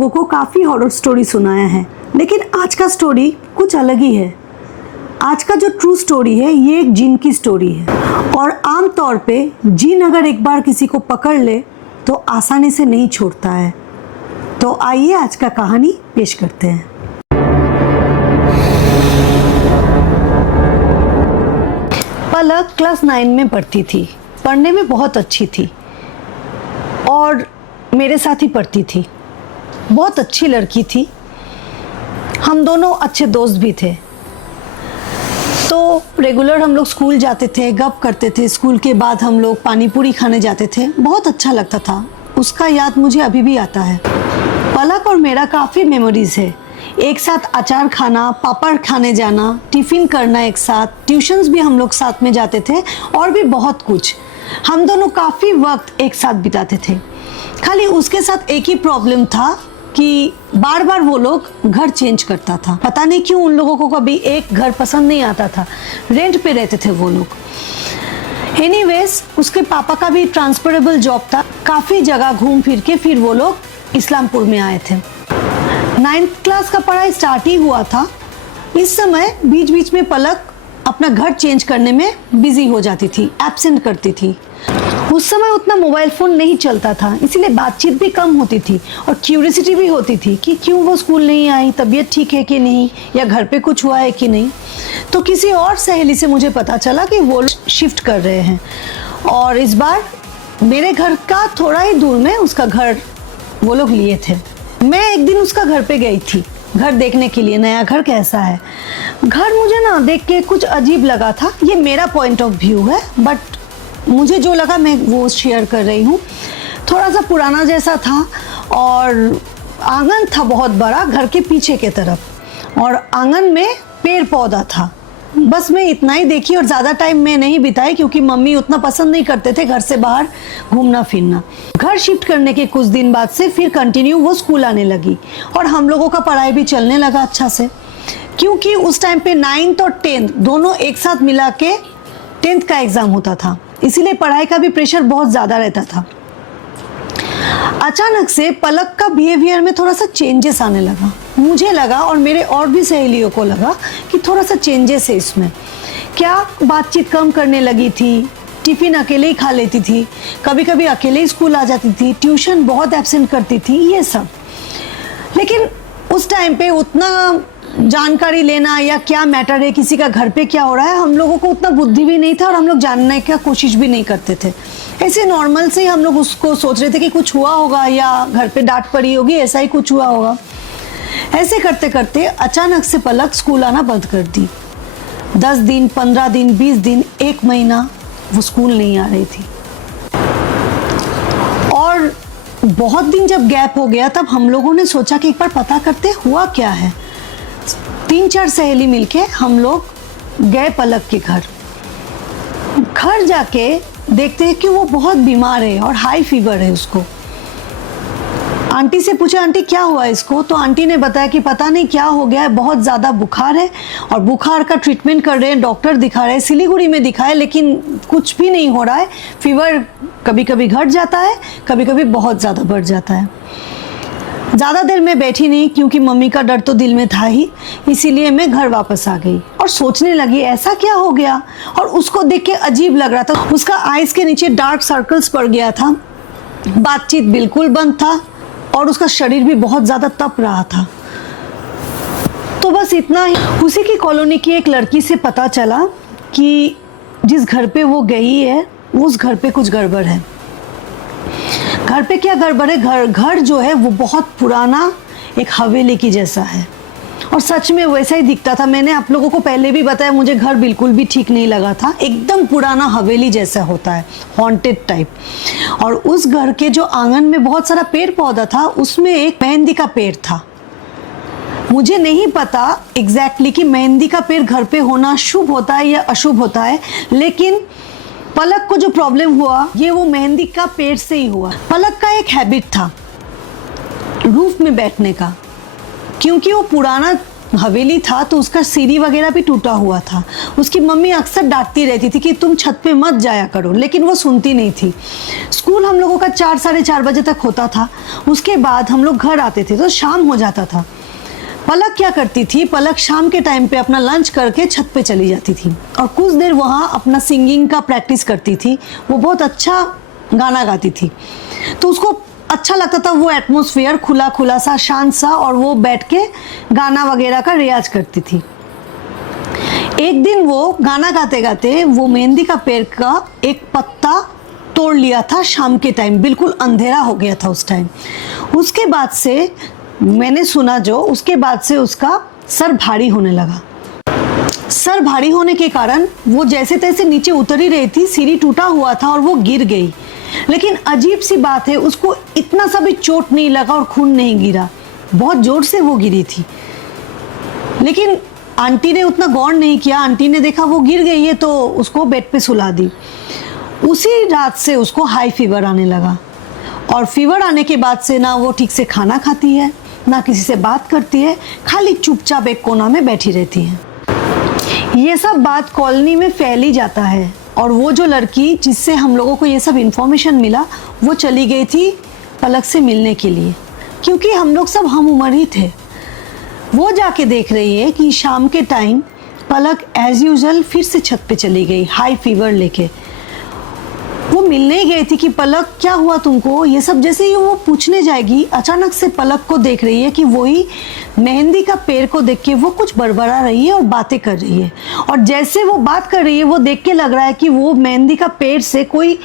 लोगों को काफ़ी हॉरर स्टोरी सुनाया है, लेकिन आज का स्टोरी कुछ अलग ही है। आज का जो ट्रू स्टोरी है ये एक जिन की स्टोरी है, और आम तौर पे जिन अगर एक बार किसी को पकड़ ले तो आसानी से नहीं छोड़ता है। तो आइए आज का कहानी पेश करते हैं। पलक क्लास 9 में पढ़ती थी। पढ़ने में बहुत अच्छी थी और मेरे साथ ही पढ़ती थी। बहुत अच्छी लड़की थी। हम दोनों अच्छे दोस्त भी थे। तो रेगुलर हम लोग स्कूल जाते थे, गप करते थे। स्कूल के बाद हम लोग पानी पूरी खाने जाते थे। बहुत अच्छा लगता था। उसका याद मुझे अभी भी आता है। पलक और मेरा काफ़ी मेमोरीज है। एक साथ अचार खाना, पापड़ खाने जाना, टिफ़िन करना एक साथ, ट्यूशन्स भी हम लोग साथ में जाते थे और भी बहुत कुछ। हम दोनों काफ़ी वक्त एक साथ बिताते थे। खाली उसके साथ एक ही प्रॉब्लम था कि बार बार वो लोग घर चेंज करता था। पता नहीं क्यों उन लोगों को कभी एक घर पसंद नहीं आता था। रेंट पे रहते थे वो लोग। एनीवेज, उसके पापा का भी ट्रांसफरेबल जॉब था। काफ़ी जगह घूम फिर के फिर वो लोग इस्लामपुर में आए थे। 9th क्लास का पढ़ाई स्टार्ट ही हुआ था। इस समय बीच बीच में पलक अपना घर चेंज करने में बिजी हो जाती थी, एब्सेंट करती थी। उस समय उतना मोबाइल फ़ोन नहीं चलता था, इसीलिए बातचीत भी कम होती थी और क्यूरियोसिटी भी होती थी कि क्यों वो स्कूल नहीं आई, तबीयत ठीक है कि नहीं, या घर पे कुछ हुआ है कि नहीं। तो किसी और सहेली से मुझे पता चला कि वो शिफ्ट कर रहे हैं और इस बार मेरे घर का थोड़ा ही दूर में उसका घर वो लोग लिए थे। मैं एक दिन उसका घर पे गई थी घर देखने के लिए, नया घर कैसा है। घर मुझे ना देख के कुछ अजीब लगा था। ये मेरा पॉइंट ऑफ व्यू है, बट मुझे जो लगा मैं वो शेयर कर रही हूँ। थोड़ा सा पुराना जैसा था और आंगन था बहुत बड़ा घर के पीछे के तरफ, और आंगन में पेड़ पौधा था। बस मैं इतना ही देखी और ज़्यादा टाइम मैं नहीं बिताई क्योंकि मम्मी उतना पसंद नहीं करते थे घर से बाहर घूमना फिरना। घर शिफ्ट करने के कुछ दिन बाद से फिर कंटिन्यू वो स्कूल आने लगी और हम लोगों का पढ़ाई भी चलने लगा अच्छा से, क्योंकि उस टाइम पे 9th और 10th दोनों एक साथ मिला के 10th का एग्ज़ाम होता था, इसीलिए पढ़ाई का भी प्रेशर बहुत ज़्यादा रहता था। अचानक से पलक का बिहेवियर में थोड़ा सा चेंजेस आने लगा। मुझे लगा और मेरे और भी सहेलियों को लगा कि थोड़ा सा चेंजेस है इसमें। क्या बातचीत कम करने लगी थी, टिफ़िन अकेले ही खा लेती थी, कभी कभी अकेले ही स्कूल आ जाती थी, ट्यूशन बहुत एब्सेंट करती थी, ये सब। लेकिन उस टाइम पे उतना जानकारी लेना या क्या मैटर है, किसी का घर पे क्या हो रहा है, हम लोगों को उतना बुद्धि भी नहीं था और हम लोग जानने की कोशिश भी नहीं करते थे। ऐसे नॉर्मल से ही हम लोग उसको सोच रहे थे कि कुछ हुआ होगा या घर पे डांट पड़ी होगी, ऐसा ही कुछ हुआ होगा। ऐसे करते करते अचानक से पलक स्कूल आना बंद कर दी। 10 दिन, 15 दिन, 20 दिन, 1 महीना वो स्कूल नहीं आ रही थी। और बहुत दिन जब गैप हो गया तब हम लोगों ने सोचा कि एक बार पता करते हुआ क्या है। 3-4 सहेली मिलके हम लोग गए पलक के घर। घर जाके देखते हैं कि वो बहुत बीमार है और हाई फीवर है उसको। आंटी से पूछा, आंटी क्या हुआ इसको? तो आंटी ने बताया कि पता नहीं क्या हो गया है, बहुत ज़्यादा बुखार है और बुखार का ट्रीटमेंट कर रहे हैं, डॉक्टर दिखा रहे हैं, सिलीगुड़ी में दिखाए, लेकिन कुछ भी नहीं हो रहा है। फीवर कभी कभी घट जाता है, कभी कभी बहुत ज़्यादा बढ़ जाता है। ज़्यादा देर मैं बैठी नहीं क्योंकि मम्मी का डर तो दिल में था ही, इसीलिए मैं घर वापस आ गई और सोचने लगी ऐसा क्या हो गया। और उसको देख के अजीब लग रहा था। उसका आइज़ के नीचे डार्क सर्कल्स पड़ गया था, बातचीत बिल्कुल बंद था और उसका शरीर भी बहुत ज़्यादा तप रहा था। तो बस इतना ही। उसी की कॉलोनी की एक लड़की से पता चला कि जिस घर पे वो गई है उस घर पे कुछ गड़बड़ है। घर पे क्या गड़बड़ है? घर जो है वो बहुत पुराना एक हवेली की जैसा है और सच में वैसा ही दिखता था। मैंने आप लोगों को पहले भी बताया, मुझे घर बिल्कुल भी ठीक नहीं लगा था। एकदम पुराना हवेली जैसा होता है, हॉन्टेड टाइप। और उस घर के जो आंगन में बहुत सारा पेड़ पौधा था, उसमें एक मेहंदी का पेड़ था। मुझे नहीं पता एग्जैक्टली कि मेहंदी का पेड़ घर पे होना शुभ होता है या अशुभ होता है, लेकिन पलक को जो प्रॉब्लम हुआ ये वो मेहंदी का पेड़ से ही हुआ। पलक का एक हैबिट था रूफ में बैठने का, क्योंकि वो पुराना हवेली था तो उसका सीढ़ी वगैरह भी टूटा हुआ था। उसकी मम्मी अक्सर डांटती रहती थी कि तुम छत पे मत जाया करो, लेकिन वो सुनती नहीं थी। स्कूल हम लोगों का 4 साढ़े 4 बजे तक होता था। उसके बाद हम लोग घर आते थे तो शाम हो जाता था। पलक क्या करती थी, पलक शाम के टाइम पे अपना लंच करके छत पे चली जाती थी और कुछ देर वहाँ अपना सिंगिंग का प्रैक्टिस करती थी। वो बहुत अच्छा गाना गाती थी तो उसको अच्छा लगता था वो एटमॉस्फेयर, खुला खुला सा, शांत सा, और वो बैठ के गाना वगैरह का रियाज करती थी। एक दिन वो गाना गाते गाते वो मेहंदी का पेड़ का एक पत्ता तोड़ लिया था शाम के टाइम, बिल्कुल अंधेरा हो गया था उस टाइम। उसके बाद से मैंने सुना उसके बाद से उसका सर भारी होने लगा। सर भारी होने के कारण वो जैसे तैसे नीचे उतर ही रही थी, सीढ़ी टूटा हुआ था और वो गिर गई। लेकिन अजीब सी बात है, उसको इतना सा भी चोट नहीं लगा और खून नहीं गिरा। बहुत जोर से वो गिरी थी, लेकिन आंटी ने उतना गौर नहीं किया। आंटी ने देखा वो गिर गई है तो उसको बेड पे सुला दी। उसी रात से उसको हाई फीवर आने लगा और फीवर आने के बाद से ना वो ठीक से खाना खाती है, ना किसी से बात करती है, खाली चुपचाप एक कोना में बैठी रहती है। ये सब बात कॉलोनी में फैली जाता है और वो जो लड़की जिससे हम लोगों को ये सब इन्फॉर्मेशन मिला वो चली गई थी पलक से मिलने के लिए, क्योंकि हम लोग सब हम उम्र ही थे। वो जाके देख रही है कि शाम के टाइम पलक एज यूजुअल फिर से छत पे चली गई हाई फीवर लेके। वो मिलने ही गई थी कि पलक क्या हुआ तुमको, ये सब जैसे ही वो पूछने जाएगी, अचानक से पलक को देख रही है कि वही मेहंदी का पेड़ को देख के वो कुछ बड़बड़ा रही है और बातें कर रही है। और जैसे वो बात कर रही है वो देख के लग रहा है कि वो मेहंदी का पेड़ से कोई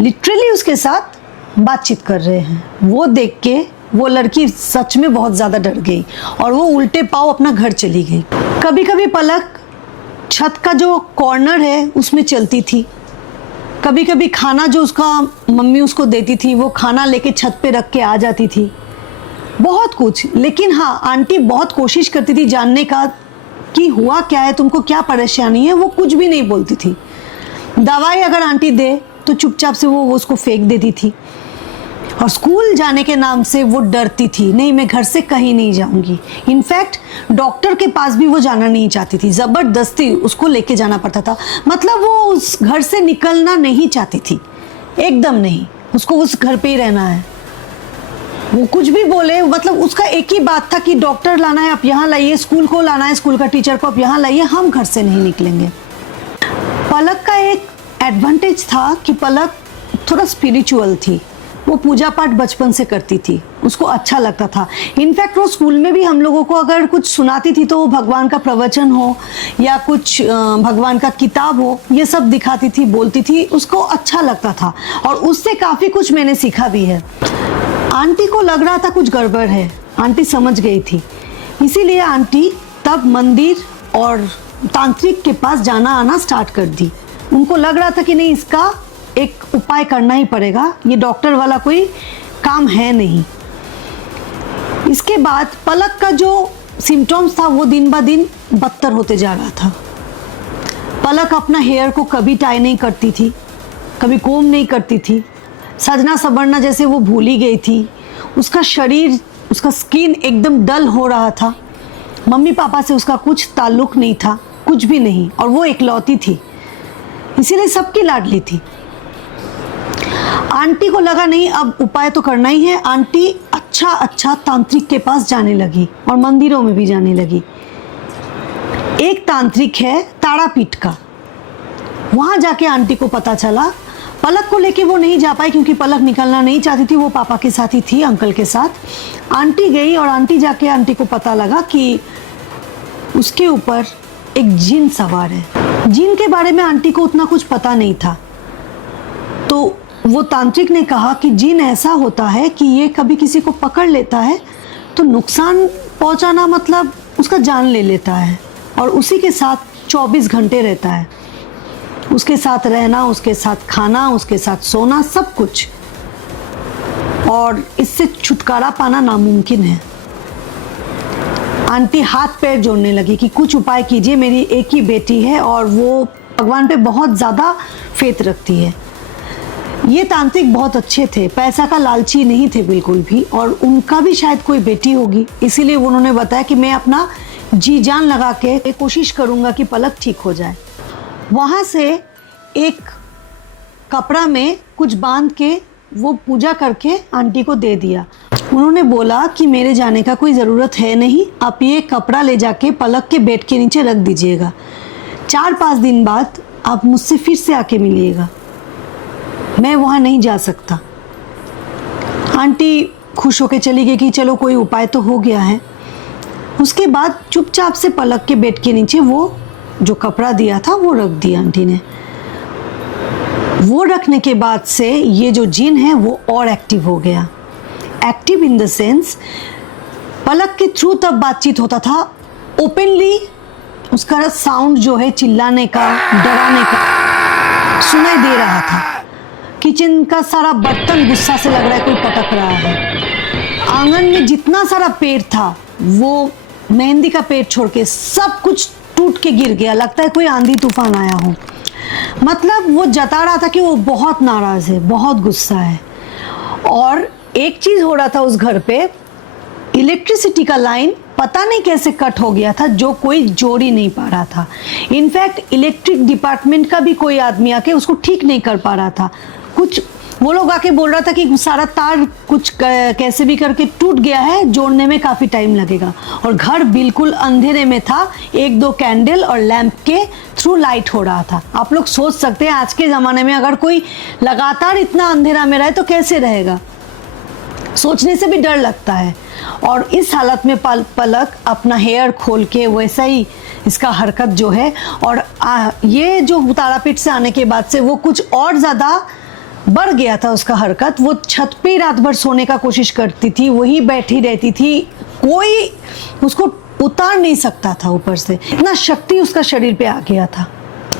लिटरली उसके साथ बातचीत कर रहे हैं। वो देख के वो लड़की सच में बहुत ज़्यादा डर गई और वो उल्टे पाँव अपना घर चली गई। कभी कभी पलक छत का जो कॉर्नर है उसमें चलती थी, कभी कभी खाना जो उसका मम्मी उसको देती थी वो खाना लेके छत पे रख के आ जाती थी, बहुत कुछ। लेकिन हाँ, आंटी बहुत कोशिश करती थी जानने का कि हुआ क्या है, तुमको क्या परेशानी है। वो कुछ भी नहीं बोलती थी। दवाई अगर आंटी दे तो चुपचाप से वो उसको फेंक देती थी। और स्कूल जाने के नाम से वो डरती थी, नहीं मैं घर से कहीं नहीं जाऊंगी। इनफैक्ट डॉक्टर के पास भी वो जाना नहीं चाहती थी, ज़बरदस्ती उसको लेके जाना पड़ता था। मतलब वो उस घर से निकलना नहीं चाहती थी, एकदम नहीं। उसको उस घर पे ही रहना है। वो कुछ भी बोले, मतलब उसका एक ही बात था कि डॉक्टर लाना है आप यहाँ लाइए, स्कूल को लाना है, स्कूल का टीचर को आप यहाँ लाइए, हम घर से नहीं निकलेंगे। पलक का एक एडवांटेज था कि पलक थोड़ा स्पिरिचुअल थी। वो पूजा पाठ बचपन से करती थी, उसको अच्छा लगता था। इनफैक्ट वो स्कूल में भी हम लोगों को अगर कुछ सुनाती थी तो भगवान का प्रवचन हो या कुछ भगवान का किताब हो, ये सब दिखाती थी, बोलती थी, उसको अच्छा लगता था और उससे काफ़ी कुछ मैंने सीखा भी है। आंटी को लग रहा था कुछ गड़बड़ है, आंटी समझ गई थी, इसीलिए आंटी तब मंदिर और तांत्रिक के पास जाना आना स्टार्ट कर दी। उनको लग रहा था कि नहीं, इसका एक उपाय करना ही पड़ेगा, ये डॉक्टर वाला कोई काम है नहीं। इसके बाद पलक का जो सिम्टम्स था वो दिन ब दिन बदतर होते जा रहा था। पलक अपना हेयर को कभी टाई नहीं करती थी, कभी कोम नहीं करती थी, सजना संवरना जैसे वो भूल ही गई थी। उसका शरीर, उसका स्किन एकदम डल हो रहा था। मम्मी पापा से उसका कुछ ताल्लुक नहीं था, कुछ भी नहीं, और वो इकलौती थी, इसीलिए सबकी लाडली थी। आंटी को लगा नहीं, अब उपाय तो करना ही है। आंटी अच्छा तांत्रिक के पास जाने लगी और मंदिरों में भी जाने लगी। एक तांत्रिक है तारापीठ का, वहाँ जाके आंटी को पता चला। पलक को लेके वो नहीं जा पाई क्योंकि पलक निकलना नहीं चाहती थी, वो पापा के साथ ही थी, अंकल के साथ। आंटी गई और आंटी जाके आंटी को पता लगा कि उसके ऊपर एक जिन सवार है। जिन के बारे में आंटी को उतना कुछ पता नहीं था, तो वो तांत्रिक ने कहा कि जिन ऐसा होता है कि ये कभी किसी को पकड़ लेता है तो नुकसान पहुंचाना, मतलब उसका जान ले लेता है, और उसी के साथ 24 घंटे रहता है। उसके साथ रहना, उसके साथ खाना, उसके साथ सोना, सब कुछ, और इससे छुटकारा पाना नामुमकिन है। आंटी हाथ पैर जोड़ने लगी कि कुछ उपाय कीजिए, मेरी एक ही बेटी है और वो भगवान पे बहुत ज़्यादा फेथ रखती है। ये तांत्रिक बहुत अच्छे थे, पैसा का लालची नहीं थे बिल्कुल भी, और उनका भी शायद कोई बेटी होगी, इसीलिए उन्होंने बताया कि मैं अपना जी जान लगा के कोशिश करूँगा कि पलक ठीक हो जाए। वहाँ से एक कपड़ा में कुछ बांध के वो पूजा करके आंटी को दे दिया। उन्होंने बोला कि मेरे जाने का कोई ज़रूरत है नहीं, आप ये कपड़ा ले जाके पलक के बेड के नीचे रख दीजिएगा। 4-5 दिन बाद आप मुझसे फिर से आके मिलिएगा, मैं वहाँ नहीं जा सकता। आंटी खुश होके चली गई कि चलो कोई उपाय तो हो गया है। उसके बाद चुपचाप से पलक के बेड के नीचे वो जो कपड़ा दिया था वो रख दिया आंटी ने। वो रखने के बाद से ये जो जिन है वो और एक्टिव हो गया। एक्टिव इन द सेंस पलक के थ्रू तब बातचीत होता था ओपनली, उसका साउंड जो है चिल्लाने का, डराने का सुनाई दे रहा था। किचन का सारा बर्तन गुस्सा से लग रहा है कोई पटक रहा है। आंगन में जितना सारा पेड़ था वो मेहंदी का पेड़ छोड़ के सब कुछ टूट के गिर गया, लगता है कोई आंधी तूफान आया हो। मतलब वो जता रहा था कि वो बहुत नाराज है, बहुत गुस्सा है। और एक चीज हो रहा था उस घर पे, इलेक्ट्रिसिटी का लाइन पता नहीं कैसे कट हो गया था जो कोई जोड़ ही नहीं पा रहा था। इनफैक्ट इलेक्ट्रिक डिपार्टमेंट का भी कोई आदमी आके उसको ठीक नहीं कर पा रहा था। कुछ वो लोग आके बोल रहा था कि सारा तार कुछ कैसे भी करके टूट गया है, जोड़ने में काफ़ी टाइम लगेगा। और घर बिल्कुल अंधेरे में था, 1-2 कैंडल और लैंप के थ्रू लाइट हो रहा था। आप लोग सोच सकते हैं आज के ज़माने में अगर कोई लगातार इतना अंधेरा में रहे तो कैसे रहेगा, सोचने से भी डर लगता है। और इस हालत में पलक अपना हेयर खोल के वैसा ही इसका हरकत जो है, और ये जो तारापीठ से आने के बाद से वो कुछ और ज़्यादा बढ़ गया था उसका हरकत। वो छत पे रात भर सोने का कोशिश करती थी, वहीं बैठी रहती थी, कोई उसको उतार नहीं सकता था ऊपर से, इतना शक्ति उसका शरीर पे आ गया था।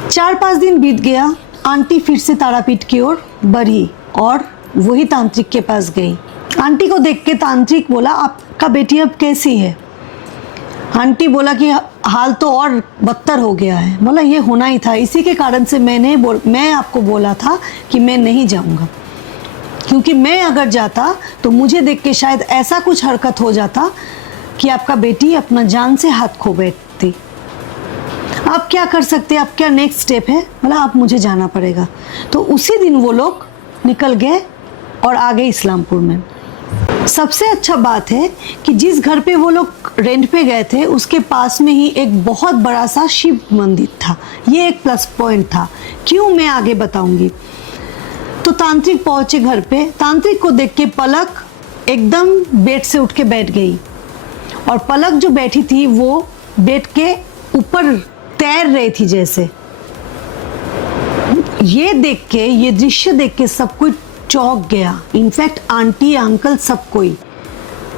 4-5 दिन बीत गया, आंटी फिर से तारापीठ की ओर बढ़ी और वही तांत्रिक के पास गई। आंटी को देख के तांत्रिक बोला आपका बेटी अब कैसी है? आंटी बोला कि हाल तो और बदतर हो गया है। बोला ये होना ही था, इसी के कारण से मैं आपको बोला था कि मैं नहीं जाऊंगा, क्योंकि मैं अगर जाता तो मुझे देख के शायद ऐसा कुछ हरकत हो जाता कि आपका बेटी अपना जान से हाथ खो बैठती। आप क्या कर सकते हैं, आप क्या नेक्स्ट स्टेप है? बोला आप मुझे जाना पड़ेगा। तो उसी दिन वो लोग निकल गए और आ गए इस्लामपुर में। सबसे अच्छा बात है कि जिस घर पे वो लोग रेंट पे गए थे उसके पास में ही एक बहुत बड़ा सा शिव मंदिर था। ये एक प्लस पॉइंट था। क्यों, मैं आगे बताऊंगी। तो तांत्रिक पहुंचे घर पे। तांत्रिक को देख के पलक एकदम बेड से उठ के बैठ गई, और पलक जो बैठी थी वो बेड के ऊपर तैर रही थी जैसे। ये देख के, ये दृश्य देख के सब कोई चौंक गया। इनफैक्ट आंटी, अंकल, सब कोई।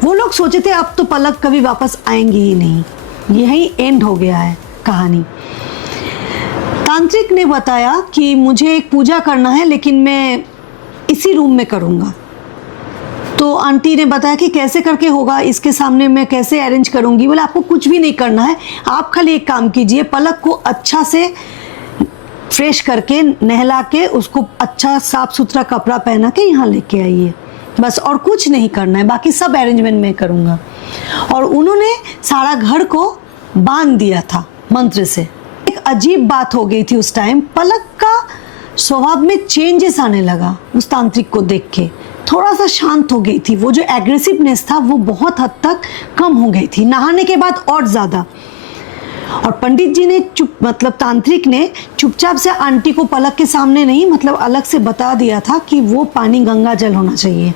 वो लोग सोचे थे अब तो पलक कभी वापस आएंगी ही नहीं, यही एंड हो गया है कहानी। तांत्रिक ने बताया कि मुझे एक पूजा करना है लेकिन मैं इसी रूम में करूँगा। तो आंटी ने बताया कि कैसे करके होगा, इसके सामने मैं कैसे अरेंज करूँगी। बोला आपको कुछ भी नहीं करना है, आप खाली एक काम कीजिए, पलक को अच्छा से फ्रेश करके नहला के उसको अच्छा साफ सुथरा कपड़ा पहना के यहाँ लेके आइए, बस, और कुछ नहीं करना है, बाकी सब अरेंजमेंट मैं करूँगा। और उन्होंने सारा घर को बांध दिया था मंत्र से। एक अजीब बात हो गई थी उस टाइम, पलक का स्वभाव में चेंजेस आने लगा उस तांत्रिक को देख के। थोड़ा सा शांत हो गई थी, वो जो एग्रेसिवनेस था वो बहुत हद तक कम हो गई थी, नहाने के बाद और ज़्यादा। और पंडित जी ने तांत्रिक ने चुपचाप से आंटी को पलक के सामने नहीं, मतलब अलग से बता दिया था कि वो पानी गंगा जल होना चाहिए।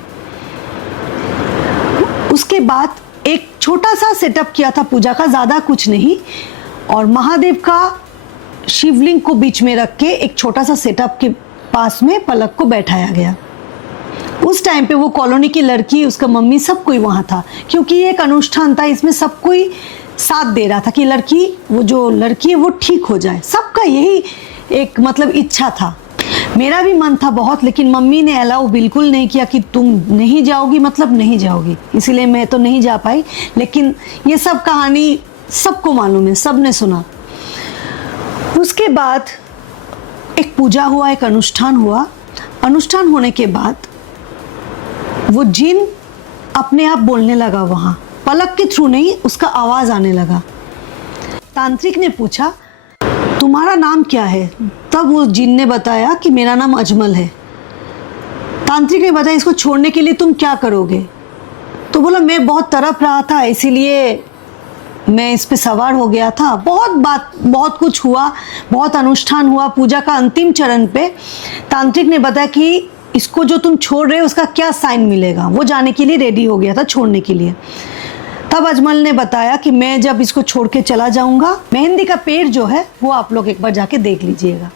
उसके बाद एक छोटा सा सेटअप किया था पूजा का, ज़्यादा कुछ नहीं, और महादेव का शिवलिंग को बीच में रख के एक छोटा सा सेटअप के पास में पलक को बैठाया गया। उस टाइम पे वो कॉलोनी की लड़की, उसका मम्मी, सब कोई वहाँ था, क्योंकि ये एक अनुष्ठान था, इसमें सब कोई साथ दे रहा था कि लड़की, वो जो लड़की है वो ठीक हो जाए। सबका यही एक इच्छा था। मेरा भी मन था बहुत, लेकिन मम्मी ने अलाउ बिल्कुल नहीं किया कि तुम नहीं जाओगी, नहीं जाओगी, इसीलिए मैं तो नहीं जा पाई। लेकिन ये सब कहानी सबको मालूम है, सब ने सुना। उसके बाद एक पूजा हुआ, एक अनुष्ठान हुआ। अनुष्ठान होने के बाद वो जिन अपने आप बोलने लगा वहाँ, पलक के थ्रू नहीं, उसका आवाज़ आने लगा। तांत्रिक ने पूछा तुम्हारा नाम क्या है? तब वो जिन ने बताया कि मेरा नाम अजमल है। तांत्रिक ने बताया इसको छोड़ने के लिए तुम क्या करोगे? तो बोला मैं बहुत तड़प रहा था इसीलिए मैं इस पे सवार हो गया था। बहुत कुछ हुआ, बहुत अनुष्ठान हुआ। पूजा का अंतिम चरण पे तांत्रिक ने बताया कि इसको जो तुम छोड़ रहे हो उसका क्या साइन मिलेगा। वो जाने के लिए रेडी हो गया था, छोड़ने के लिए। तब अजमल ने बताया कि मैं जब इसको छोड़ के चला जाऊंगा, मेहंदी का पेड़ जो है वो आप लोग एक बार जाके देख लीजिएगा।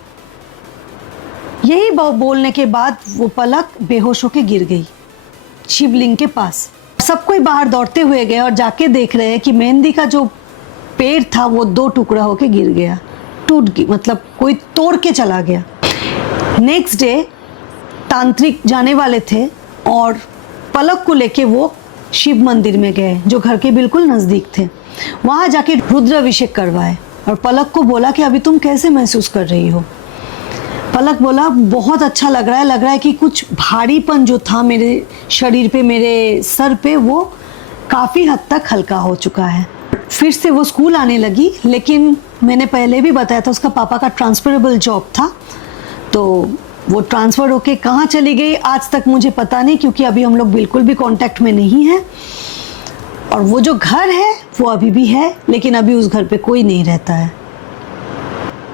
यही बोलने के बाद वो पलक बेहोश होके गिर गई शिवलिंग के पास। सब कोई बाहर दौड़ते हुए गए और जाके देख रहे हैं कि मेहंदी का जो पेड़ था वो 2 टुकड़ा होके गिर गया, टूट गई, मतलब कोई तोड़ के चला गया। नेक्स्ट डे तांत्रिक जाने वाले थे और पलक को लेके वो शिव मंदिर में गए जो घर के बिल्कुल नज़दीक थे। वहाँ जाके रुद्राभिषेक करवाए और पलक को बोला कि अभी तुम कैसे महसूस कर रही हो? पलक बोला बहुत अच्छा लग रहा है कि कुछ भारीपन जो था मेरे शरीर पे, मेरे सर पे, वो काफ़ी हद तक हल्का हो चुका है। फिर से वो स्कूल आने लगी, लेकिन मैंने पहले भी बताया था उसका पापा का ट्रांसफरेबल जॉब था, तो वो ट्रांसफ़र होके कहाँ चली गई आज तक मुझे पता नहीं, क्योंकि अभी हम लोग बिल्कुल भी कांटेक्ट में नहीं हैं। और वो जो घर है वो अभी भी है, लेकिन अभी उस घर पे कोई नहीं रहता है।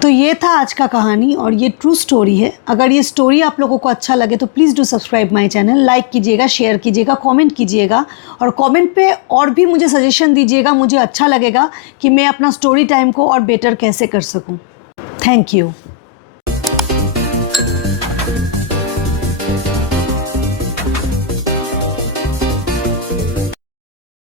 तो ये था आज का कहानी और ये ट्रू स्टोरी है। अगर ये स्टोरी आप लोगों को अच्छा लगे तो please do subscribe my channel, like कीजिएगा, शेयर कीजिएगा, कमेंट कीजिएगा और कमेंट पे और भी मुझे सजेशन दीजिएगा। मुझे अच्छा लगेगा कि मैं अपना स्टोरी टाइम को और बेटर कैसे कर सकूं। Thank you.